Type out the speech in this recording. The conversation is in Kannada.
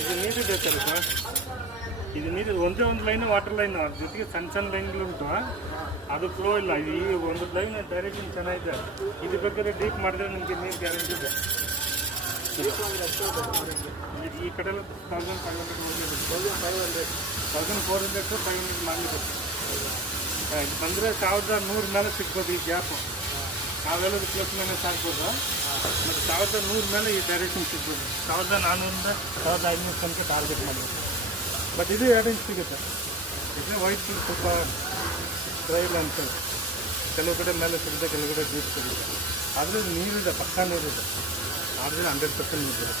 ಇದು ನೀರಿದೆ ಸ್ವಲ್ಪ, ಇದು ನೀರು ಒಂದೇ ಒಂದು ಲೈನ್ ವಾಟರ್ ಲೈನ್, ಅದ್ರ ಜೊತೆಗೆ ಸಣ್ಣ ಸಣ್ಣ ಲೈನ್ಗಳುಂಟು, ಅದು ಫ್ಲೋ ಇಲ್ಲ. ಇದು ಈ ಒಂದು ಲೈನ್ ಡೈರೆಕ್ಷನ್ ಚೆನ್ನಾಗಿದೆ. ಇದು ಬೇಕಾದ್ರೆ ಡೀಪ್ ಮಾಡಿದ್ರೆ ನಿಮಗೆ ನೀರು ಗ್ಯಾರಂಟಿ ಇದೆ. ಈ ಕಡೆ ಎಲ್ಲ 1500 1400 500 ಮಾಡಲಿಕ್ಕೆ ಇದು ಬಂದರೆ 1100 ಮೇಲೆ ಸಿಗ್ಬೋದು. ಈ ಗ್ಯಾಪು ನಾವೆಲ್ಲದು ಪ್ಲಸ್ ಮೈನಸ್ ಆಗ್ಬೋದು. ಮತ್ತು 1100 ಮೇಲೆ ಈ ಡೈರೆಕ್ಷನ್ ಸಿಗ್ಬೋದು. 1400ರಿಂದ 1500 ತನಕ ಟಾರ್ಗೆಟ್ ಮಾಡಬೇಕು. ಬಟ್ ಇದು 2 ಇಂಚ್ ಸಿಗುತ್ತೆ. ಇದು ವೈಟ್ ಸ್ವಲ್ಪ ಡ್ರೈ ಇಲ್ಲ ಅಂತೇಳಿ ಕೆಲವು ಕಡೆ ಮೇಲೆ ಸಿಗುತ್ತೆ, ಕೆಲವು ಕಡೆ ಡೀಪ್ ಸಿಗುತ್ತೆ. ಆದರೆ ನೀರಿದೆ, ಪಕ್ಕಾ ನೀರಿದೆ. ಆದರೆ 100% ನೀರಿದೆ.